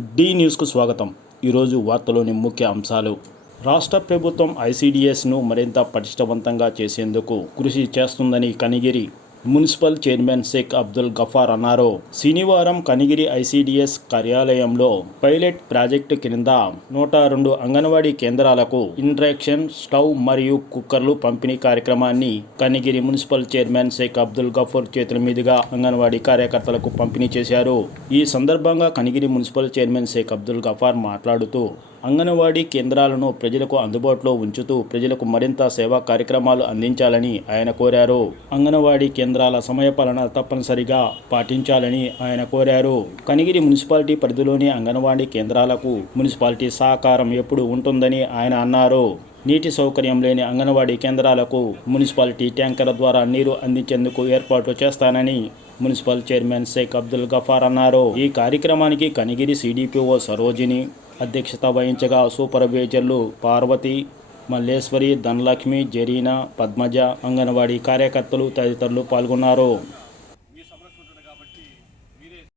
D న్యూస్కు స్వాగతం. ఈరోజు వార్తలోని ముఖ్య అంశాలు. రాష్ట్ర ప్రభుత్వం ఐసీడీఎస్ను మరింత పటిష్టవంతంగా చేసేందుకు కృషి చేస్తుందని కనిగిరి మున్సిపల్ చైర్మన్ షేక్ అబ్దుల్ గఫార్ అన్నారు. శనివారం కనిగిరి ఐసీడీఎస్ కార్యాలయంలో పైలట్ ప్రాజెక్టు క్రింద నూట రెండు అంగన్వాడీ కేంద్రాలకు ఇండక్షన్ స్టవ్ మరియు కుక్కర్లు పంపిణీ కార్యక్రమాన్ని కనిగిరి మున్సిపల్ చైర్మన్ షేక్ అబ్దుల్ గఫూర్ చేతుల మీదుగా అంగన్వాడీ కార్యకర్తలకు పంపిణీ చేశారు. ఈ సందర్భంగా కనిగిరి మున్సిపల్ చైర్మన్ షేక్ అబ్దుల్ గఫార్ మాట్లాడుతూ అంగన్వాడీ కేంద్రాలను ప్రజలకు అందుబాటులో ఉంచుతూ ప్రజలకు మరింత సేవా కార్యక్రమాలు అందించాలని ఆయన కోరారు. అంగన్వాడీ కేంద్ర కేంద్రాల సమయపాలన తప్పనిసరిగా పాటించాలని ఆయన కోరారు. కనిగిరి మున్సిపాలిటీ పరిధిలోని అంగన్వాడీ కేంద్రాలకు మున్సిపాలిటీ సహకారం ఎప్పుడు ఉంటుందని ఆయన అన్నారు. నీటి సౌకర్యం లేని అంగన్వాడీ కేంద్రాలకు మున్సిపాలిటీ ట్యాంకర్ల ద్వారా నీరు అందించేందుకు ఏర్పాట్లు చేస్తానని మున్సిపల్ చైర్మన్ షేక్ అబ్దుల్ గఫార్ అన్నారు. ఈ కార్యక్రమానికి కనిగిరి సిడిపిఓ సరోజిని అధ్యక్షత వహించగా సూపర్వైజర్లు పార్వతి మల్లేశ్వరి ధనలక్ష్మి జరీనా పద్మజ అంగన్వాడీ కార్యకర్తలు తదితరులు పాల్గొన్నారు.